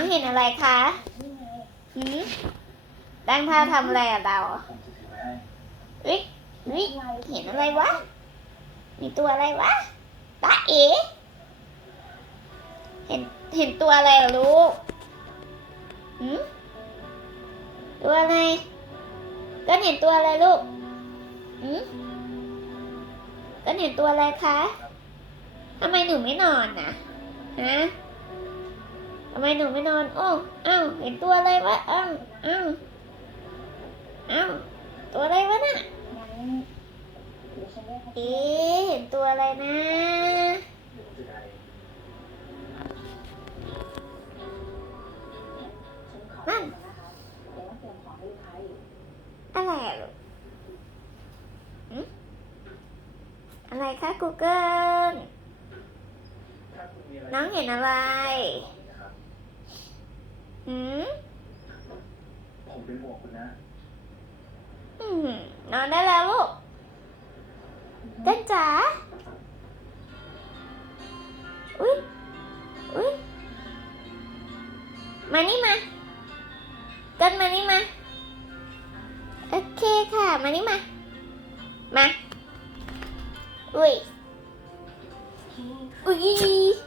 องเห็นอะไรคะหืมตั้งท่าทำอะไรอะเราผมจะถือไว้ให้วิวิเห็นอะไรวะ มีตัวอะไรวะตาเอ๋เห็น เห็นตัวอะไรหรอลูกหืมตัวอะไร ก็เห็นตัวอะไรลูกหืมก็เห็นตัวอะไรคะทำไมหนูไม่นอนนะฮะ ทำไมหนูไม่นอนโอ้อ้าวเห็นตัวอะไรวะอ้าวอ้าวอ้าวตัวอะไรวะน่ะเอ๊เห็นตัวอะไรนะนั่นอะไรอะลูกอะไรคะ Google น้องเห็นอะไร หืมผมเป็นห่วงคุณนะ อืมนอนได้แล้วลูกเต้นจ๋า อุ้ยอุ้ยมานี่มาเต้นมานี่มา โอเคค่ะ มานี่มา มา อุ้ยอุ้ย